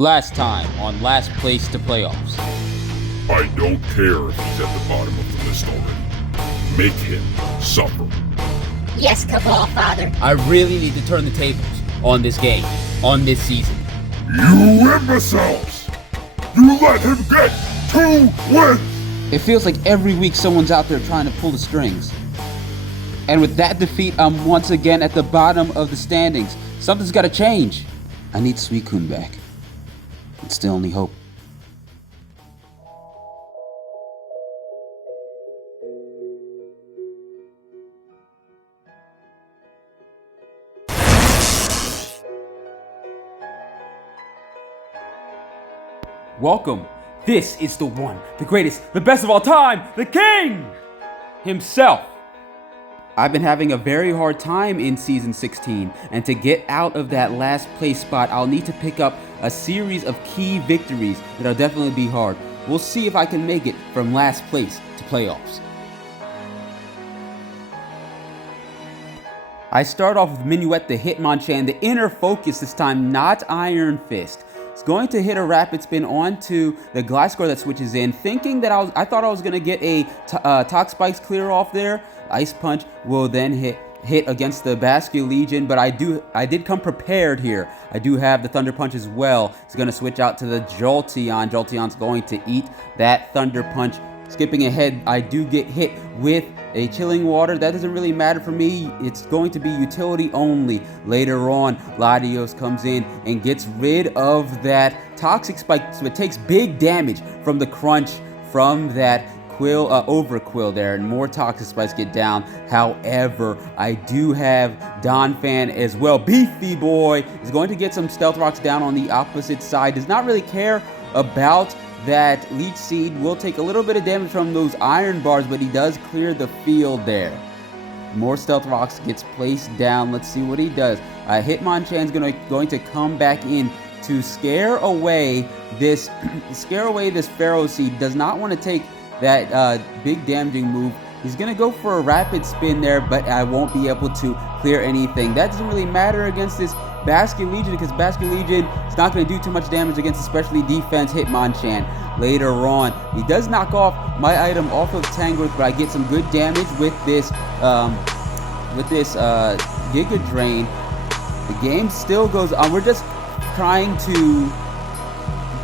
Last time on Last Place to Playoffs. I don't care if he's at the bottom of the list already. Make him suffer. Yes, Cabal Father. I really need to turn the tables on this game, on this season. You imbeciles! You let him get 2 wins! It feels like every week someone's out there trying to pull the strings. And with that defeat, I'm once again at the bottom of the standings. Something's got to change. I need Suicune back. It's the only hope. Welcome. This is the one, the greatest, the best of all time, the King himself. I've been having a very hard time in Season 16, and to get out of that last place spot, I'll need to pick up a series of key victories that'll definitely be hard. We'll see if I can make it from last place to playoffs. I start off with Minuet the Hitmonchan, the inner focus this time, not Iron Fist. It's going to hit a rapid spin onto the Gliscor that switches in, thinking that I thought I was going to get a Toxapex clear off there. Ice Punch will then hit against the Basculegion, but I did come prepared here. I do have the Thunder Punch as well. It's going to switch out to the Jolteon. Jolteon's going to eat that Thunder Punch. Skipping ahead, I do get hit with a Chilling Water. That doesn't really matter for me. It's going to be utility only. Later on, Latios comes in and gets rid of that Toxic Spike, so it takes big damage from the crunch from that Overquill there, and more Toxic Spikes get down. However, I do have Donphan as well. Beefy Boy is going to get some Stealth Rocks down on the opposite side. Does not really care about that Leech Seed. Will take a little bit of damage from those Iron Bars, but he does clear the field there. More Stealth Rocks gets placed down. Let's see what he does. Hitmonchan's going to come back in to scare away this Pharaoh Seed. Does not want to take that big damaging move. He's going to go for a rapid spin there, but I won't be able to clear anything. That doesn't really matter against this Basculegion, because Basculegion is not going to do too much damage against especially defense Hitmonchan. Later on, he does knock off my item off of Tangrowth, but I get some good damage with this Giga Drain. The game still goes on. We're just trying to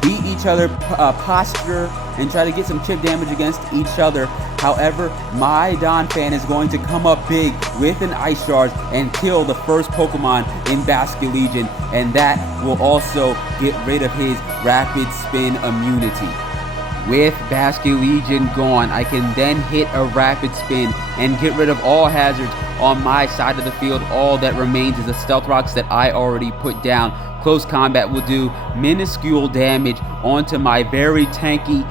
beat each other, posture, and try to get some chip damage against each other. However, my Donphan is going to come up big with an Ice Shard and kill the first Pokemon in Basculegion, and that will also get rid of his Rapid Spin immunity. With Basculegion gone, I can then hit a Rapid Spin and get rid of all hazards on my side of the field. All that remains is the Stealth Rocks that I already put down. Close combat will do minuscule damage onto my very tanky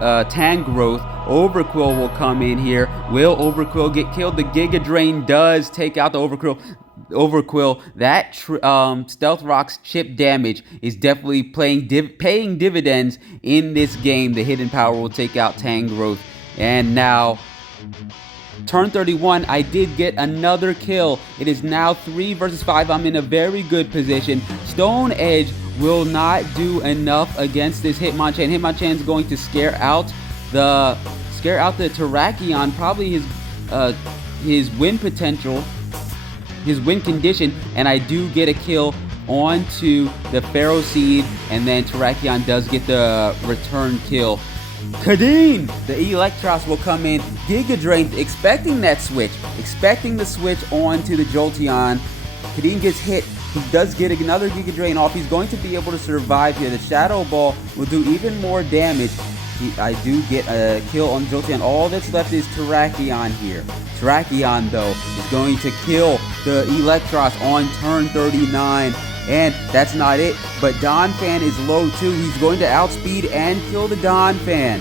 Tangrowth. Overquill will come in here. Will Overquill get killed? The Giga Drain does take out the Overquill. That Stealth Rock's chip damage is definitely paying dividends in this game. The Hidden Power will take out Tangrowth. And now, turn 31, I did get another kill. It is now 3 versus 5. I'm in a very good position. Stone Edge will not do enough against this Hitmonchan. Hitmonchan's going to scare out the Terrakion, probably his win potential, his win condition, and I do get a kill onto the Pharaoh Seed, and then Terrakion does get the return kill. Kadeen, the Electros will come in. Giga Drain, expecting that switch, expecting the switch onto the Jolteon. Kadeen gets hit. He does get another Giga Drain off. He's going to be able to survive here. The Shadow Ball will do even more damage. I do get a kill on Jolteon. All that's left is Terrakion here. Terrakion, though, is going to kill the Electros on turn 39. And that's not it, but Donphan is low too. He's going to outspeed and kill the Donphan.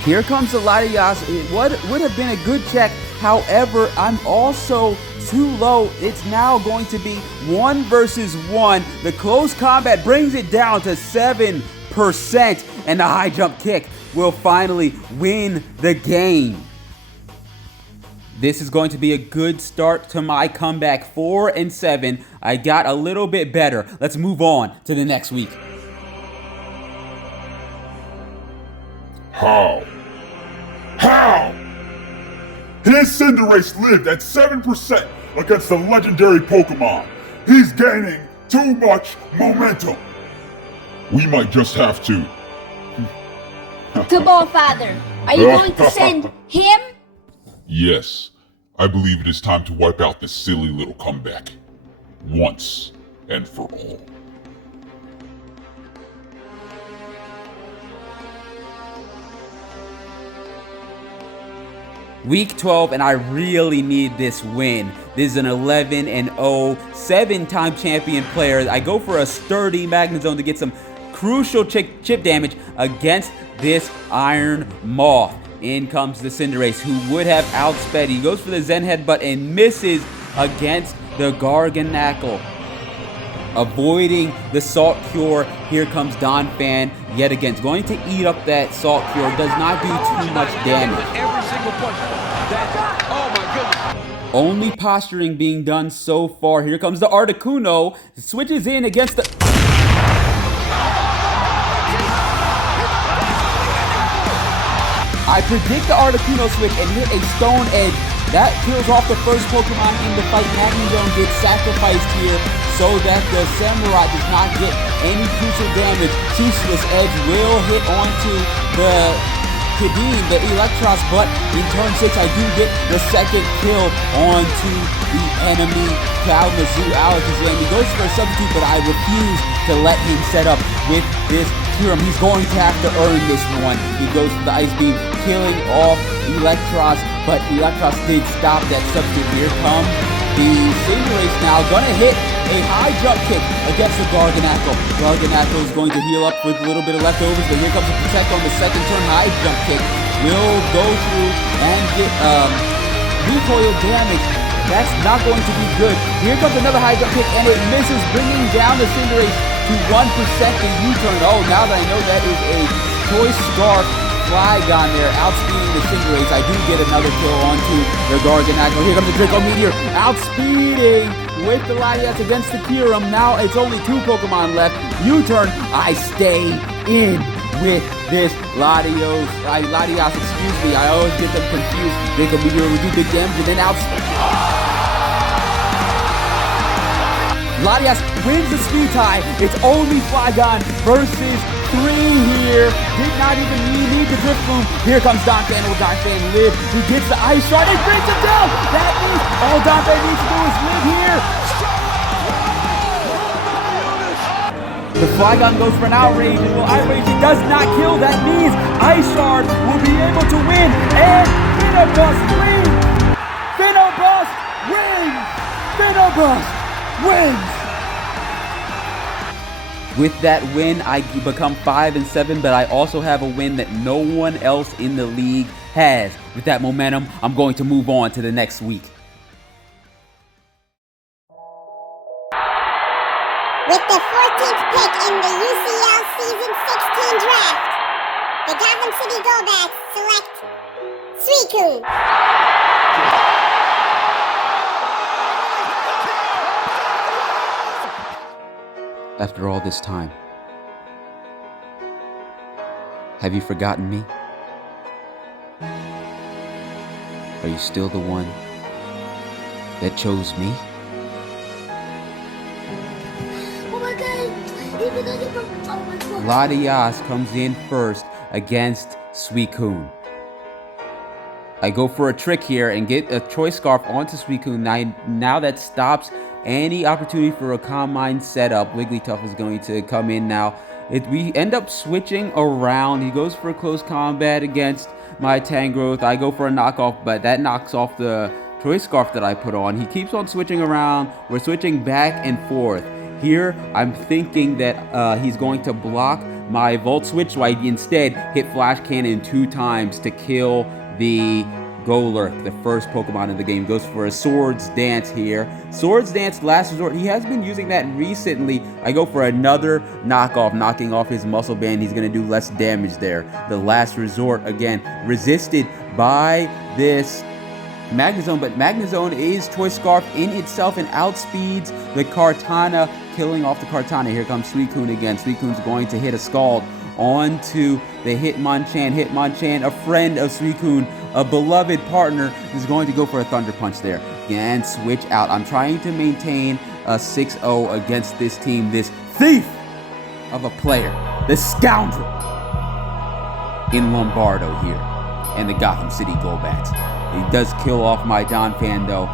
Here comes the Latias. It would have been a good check. However, I'm also too low. It's now going to be 1 versus 1. The close combat brings it down to 7%, and the high jump kick will finally win the game. This is going to be a good start to my comeback. 4-7. I got a little bit better. Let's move on to the next week. How? How? His Cinderace lived at 7% against the legendary Pokemon. He's gaining too much momentum. We might just have to. Cabal Father, are you going to send him? Yes, I believe it is time to wipe out this silly little comeback. Once and for all. Week 12, and I really need this win. This is an 11-0, 7-time champion player. I go for a sturdy Magnezone to get some crucial chip damage against this Iron Moth. In comes the Cinderace, who would have outsped. He goes for the Zen Headbutt and misses against the Garganacl. Avoiding the Salt Cure, here comes Donphan yet again. It's going to eat up that Salt Cure. Does not do too much damage. Every single punch. Oh my goodness. Only posturing being done so far. Here comes the Articuno. Switches in against the... I predict the Articuno switch and hit a Stone Edge. That kills off the first Pokemon in the fight. Magnezone gets sacrificed here so that the Samurai does not get any crucial damage. Toothless Edge will hit onto the Kadeen, the Electros, but in turn 6 I do get the second kill onto the enemy Kalamazoo Alakazam. He goes for a substitute, but I refuse to let him set up with this Kyurem. He's going to have to earn this one. He goes for the Ice Beam, killing off Electros, but Electros did stop that substitute. Here comes the Cinderace now, gonna hit a high jump kick against the Garganacl. Garganacl is going to heal up with a little bit of leftovers, but here comes a Protect on the second turn. High jump kick will go through and get recoil damage. That's not going to be good. Here comes another high jump kick, and it misses, bringing down the Cinderace to 1% in U-turn. Oh, now that I know that is a Choice Scarf Flygon there, outspeeding the Cinderace. I do get another kill onto the Garganacl. Here comes the Draco Meteor, outspeeding with the Latias against the Kyurem. Now it's only 2 Pokemon left. U-turn, I stay in with this Latios, excuse me, I always get them confused. Draco Meteor will do big damage and then Latias wins the speed tie. It's only Flygon versus 3 here. Did not even need the Drift Boom. Here comes Donphan. Will Donphan live? He gets the Ice Shard and brings him down. That means all Donphan needs to do is live here. The Flygon goes for an Outrage, and will Outrage? It does not kill. That means Ice Shard will be able to win, and Finobust wins! Finobust wins! Finobust wins! With that win, I become 5-7, but I also have a win that no one else in the league has. With that momentum, I'm going to move on to the next week. With the 14th pick in the UCL Season 16 draft, the Gotham City Golbats select Suicune. After all this time, have you forgotten me? Are you still the one that chose me? Oh my god! Even though they broke. Oh my god! Latias comes in first against Suicune. I go for a trick here and get a Choice Scarf onto Suicune. Now that stops any opportunity for a Calm Mind setup. Wigglytuff is going to come in now. We end up switching around. He goes for close combat against my Tangrowth. I go for a knockoff, but that knocks off the Choice Scarf that I put on. He keeps on switching around. We're switching back and forth. Here, I'm thinking that he's going to block my Volt Switch, so I instead hit Flash Cannon 2 times to kill the Golurk, the first Pokemon in the game. Goes for a Swords Dance here. Swords Dance, last resort. He has been using that recently. I go for another knockoff, knocking off his Muscle Band. He's going to do less damage there. The last resort, again, resisted by this Magnezone, but Magnezone is Choice Scarf in itself and outspeeds the Kartana, killing off the Kartana. Here comes Suicune again. Suicune's going to hit a Scald onto the Hitmonchan. Hitmonchan, a friend of Suicune, a beloved partner, is going to go for a Thunder Punch there. And switch out. I'm trying to maintain a 6-0 against this team, this thief of a player, this scoundrel in Lombardo here, and the Gotham City Golbats. He does kill off my Donphan though,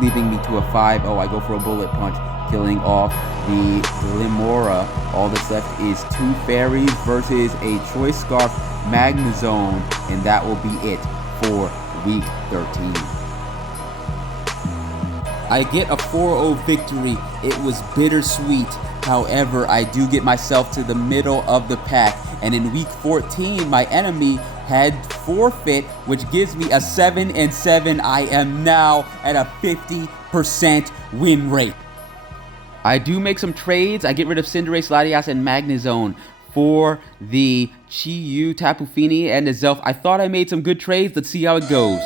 leaving me to a 5-0. I go for a Bullet Punch, killing off the Glimmora. All that's left is 2 fairies versus a Choice Scarf Magnezone, and that will be it for Week 13. I get a 4-0 victory. It was bittersweet. However, I do get myself to the middle of the pack. And in Week 14, my enemy had forfeit, which gives me a 7-7. I am now at a 50% win rate. I do make some trades. I get rid of Cinderace, Latias, and Magnezone for the Chi-Yu, Tapu Fini, and the Zelf. I thought I made some good trades. Let's see how it goes.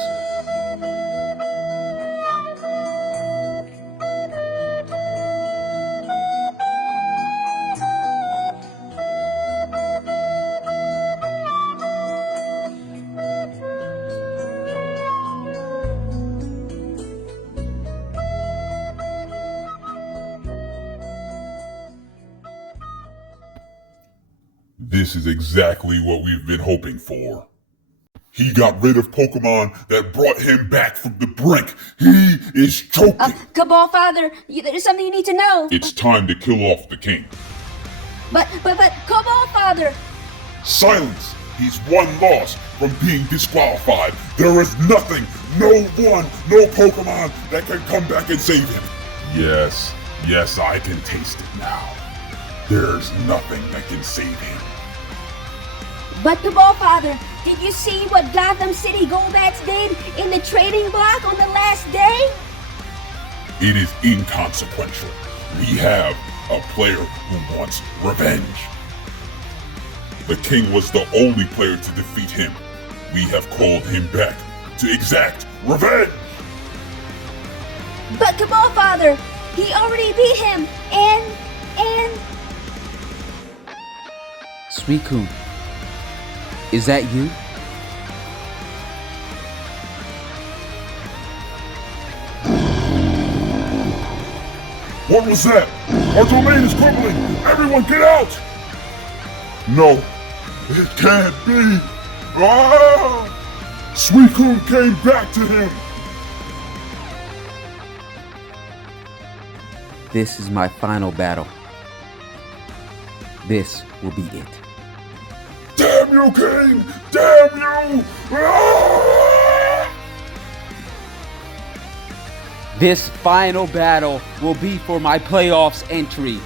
This is exactly what we've been hoping for. He got rid of Pokemon that brought him back from the brink. He is choking. Cabal Father, there's something you need to know. It's time to kill off the king. But, Cabal Father. Silence! He's one loss from being disqualified. There is nothing, no one, no Pokemon that can come back and save him. Yes, I can taste it now. There's nothing that can save him. But Cabal Father, did you see what Gotham City Golbats did in the trading block on the last day? It is inconsequential. We have a player who wants revenge. The king was the only player to defeat him. We have called him back to exact revenge. But Cabal Father, he already beat him, and... Suicune, is that you? What was that? Our domain is crumbling! Everyone get out! No, it can't be! Ah! Suicune came back to him! This is my final battle. This will be it. Damn you, King! Damn you! Ah! This final battle will be for my playoffs entry.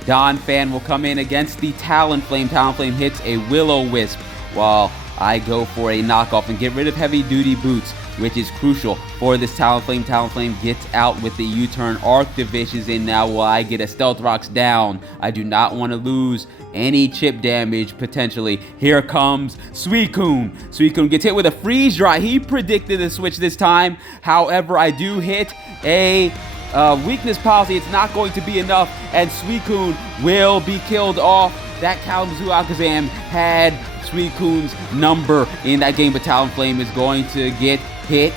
Donphan will come in against the Talonflame. Talonflame hits a Will-O-Wisp while I go for a knockoff and get rid of Heavy Duty Boots, which is crucial for this Talonflame. Talonflame gets out with the U-turn. Arctivish is in now while I get a Stealth Rocks down. I do not want to lose any chip damage potentially. Here comes Suicune. Suicune gets hit with a Freeze Dry. He predicted a switch this time. However, I do hit a weakness policy. It's not going to be enough, and Suicune will be killed off. That Kalamazoo Alakazam had Suicune's number in that game, but Talonflame is going to get hit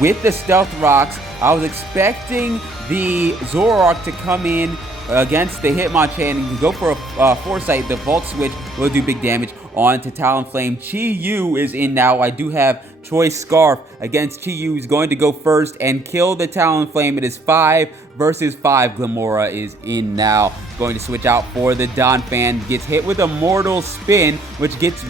with the Stealth Rocks. I was expecting the Zoroark to come in against the Hitmonchan and go for a Foresight. The Volt Switch will do big damage onto Talonflame. Chi-Yu is in now. I do have Choice Scarf against Chi-Yu. He's going to go first and kill the Talonflame. It is 5 versus 5. Glimmora is in now. Going to switch out for the Donphan. Gets hit with a Mortal Spin, which gets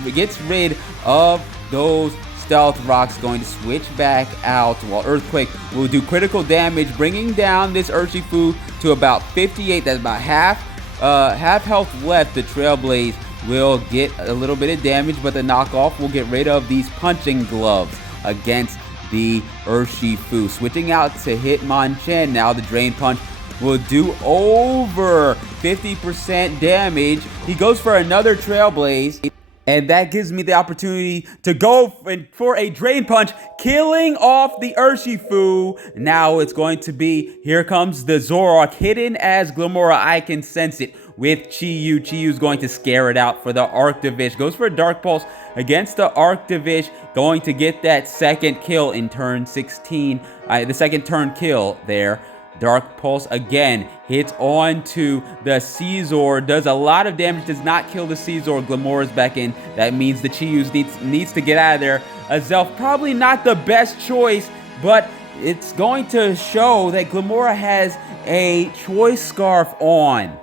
rid of those Stealth Rocks. Going to switch back out while Earthquake will do critical damage, bringing down this Urshifu to about 58. That's about half health left. The Trailblaze will get a little bit of damage, but the knockoff will get rid of these punching gloves against the Urshifu. Switching out to Hitmonchan now. The Drain Punch will do over 50% damage. He goes for another Trailblaze. And that gives me the opportunity to go for a Drain Punch, killing off the Urshifu. Now it's going to be, here comes the Zoroark, hidden as Glimmora. I can sense it with Chi-Yu. Chi-Yu's going to scare it out for the Arctovish. Goes for a Dark Pulse against the Arctovish, going to get that second kill in turn 16. The second turn kill there. Dark Pulse again hits onto the Scizor, does a lot of damage, does not kill the Scizor. Glimmora's back in. That means the Chi-Yu needs to get out of there. Azelf, probably not the best choice, but it's going to show that Glimmora has a Choice Scarf on.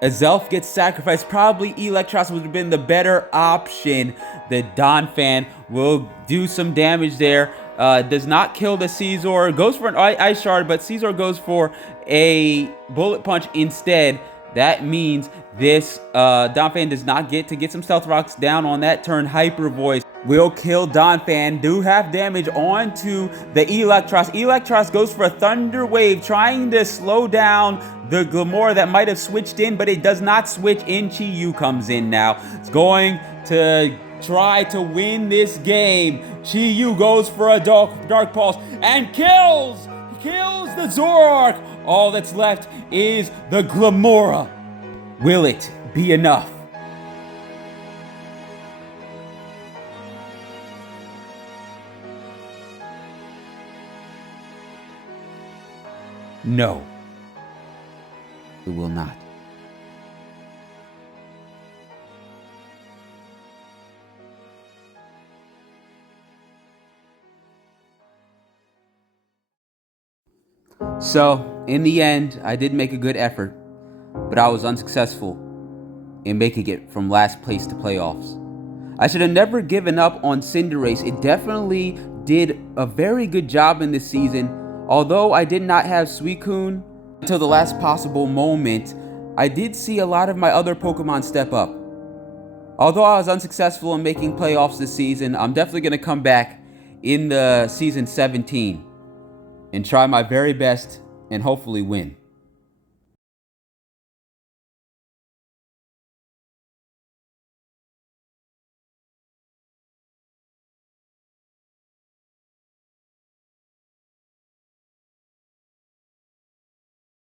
Azelf gets sacrificed. Probably Electros would have been the better option. The Donphan will do some damage there. Does not kill the Scizor. Goes for an Ice Shard, but Scizor goes for a Bullet Punch instead. That means this Donphan does not get to get some Stealth Rocks down on that turn. Hyper Voice will kill Donphan. Do half damage onto the Electros. Electros goes for a Thunder Wave, trying to slow down the Glimmora that might have switched in, but it does not switch in. Chi-Yu comes in now. It's going to try to win this game. Chi-Yu goes for a Dark Pulse and kills the Zoroark. All that's left is the Glimmora. Will it be enough? No, it will not. So, in the end, I did make a good effort, but I was unsuccessful in making it from last place to playoffs. I should have never given up on Cinderace. It definitely did a very good job in this season. Although I did not have Suicune until the last possible moment, I did see a lot of my other Pokemon step up. Although I was unsuccessful in making playoffs this season, I'm definitely going to come back in the season 17 and try my very best and hopefully win.